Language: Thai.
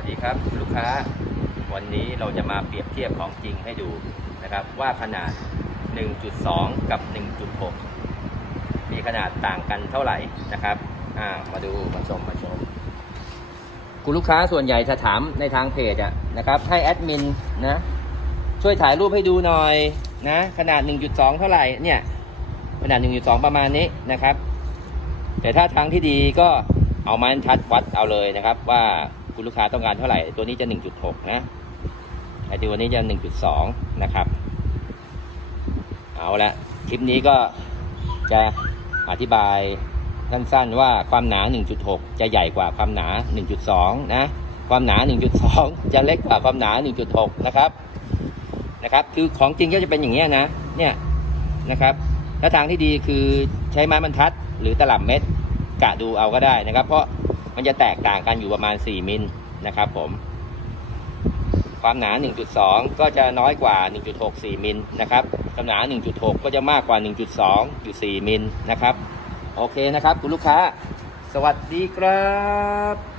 วัสดีครับลูกค้า วันนี้เราจะมาเปรียบเทียบของจริงให้ดูนะครับ ว่าขนาด 1.2 กับ 1.6 มีขนาดต่างกันเท่าไหร่นะครับอ่ามาดูมาชมมาชมคุณลูกค้าส่วนใหญ่จะถามในทางเพจอะนะครับให้แอดมินนะช่วยถ่ายรูปให้ดูหน่อยนะขนาด 1.2 เท่าไหร่เนี่ยขนาด 1.2 ประมาณนี้นะครับ แต่ถ้าทางที่ดีก็เอาไม้ทัดวัดเอาเลยนะครับว่า คุณลูกค้าต้องการเท่าไหร่ ตัวนี้จะ 1.6 นะไอตัวนี้จะ 1.2 นะครับ เอาละคลิปนี้ก็จะอธิบายสั้นๆว่าความหนา 1.6 จะใหญ่กว่าความหนา 1.2 นะ ความหนา 1.2 จะเล็กกว่าความหนา 1.6 นะครับนะครับ คือของจริงก็จะเป็นอย่างนี้นะ เนี่ยนะครับแล้วทางที่ดีคือใช้ไม้บรรทัด หรือตลับเม็ดกะดูเอาก็ได้นะครับ เพราะ มันจะแตกต่างกันอยู่ประมาณ 4 มิลนะครับผม ความหนา 1.2 ก็จะน้อยกว่า 1.6 4 มิลนะครับความหนา 1.6 ก็จะมากกว่า 1.2อยู่4มิลนะครับ โอเคนะครับ คุณลูกค้า สวัสดีครับ